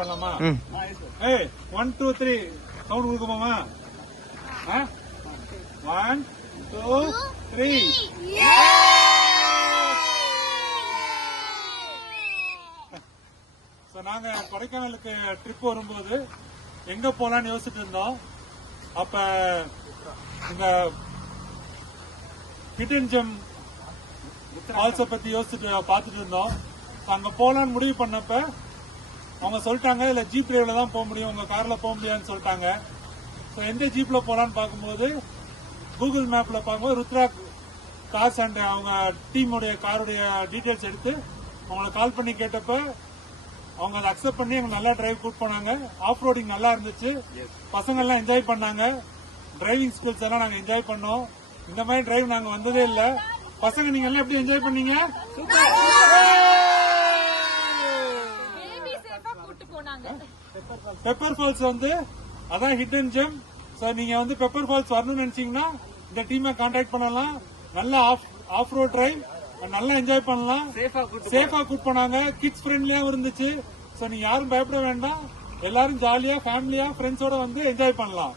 பண்ணலாமா? ஏய் 1 2 3 சவுண்ட் கொடுக்குமாமா? 1 2 3 நாங்க கொடைக்கானலுக்கு ட்ரிப் வரும்போது எங்க போலான்னு யோசிச்சுட்டு இருந்தோம். அப்ப இந்த ஹிடன் ஜெம் ஃபால்ஸ பத்தி யோசிச்சுட்டு பாத்துட்டு இருந்தோம். அங்க போலான்னு முடிவு பண்ணப்ப அவங்க சொல்லிட்டாங்க இல்ல ஜீப் டிரைவ்ல தான் போக முடியும், உங்க கார்ல போக முடியாதுன்னு சொல்லிட்டாங்க. எந்த ஜீப்ல போலான்னு பார்க்கும்போது கூகுள் மேப்ல பார்க்கும்போது ருத்ரா கார்ஸ் அண்ட் அவங்க டீமுடைய காருடைய டீடைல்ஸ் எடுத்து அவங்களை கால் பண்ணி கேட்டப்ப அவங்க அதை அக்செப்ட் பண்ணி எங்க நல்லா டிரைவ் கூட்டு போனாங்க. ஆஃப் ரோடிங் நல்லா இருந்துச்சு, பசங்க எல்லாம் என்ஜாய் பண்ணாங்க, டிரைவிங் ஸ்கில்ஸ் எல்லாம் நாங்க என்ஜாய் பண்ணோம். இந்த மாதிரி டிரைவ் நாங்க வந்ததே இல்ல. பசங்க நீங்க எல்லாம் எப்படி என்ஜாய் பண்ணீங்க? பெப்பர் ஃபால்ஸ் வந்து அதான் ஹிடன் ஜெம். நீங்க வந்து பெப்பர் ஃபால்ஸ் வரணும்னு நினைச்சீங்கன்னா இந்த டீமை கான்டாக்ட் பண்ணலாம். நல்ல ஆஃப் ரோட் டிரைவ் நல்லா என்ஜாய் பண்ணலாம். சேஃபா கூட்டு போனாங்க, கிட்ஸ் ஃப்ரெண்ட்லியாவும் இருந்துச்சு. நீங்க யாரும் பயப்பட வேண்டாம், எல்லாரும் ஜாலியா ஃபேமிலியா ஃப்ரெண்ட்ஸோட வந்து என்ஜாய் பண்ணலாம்.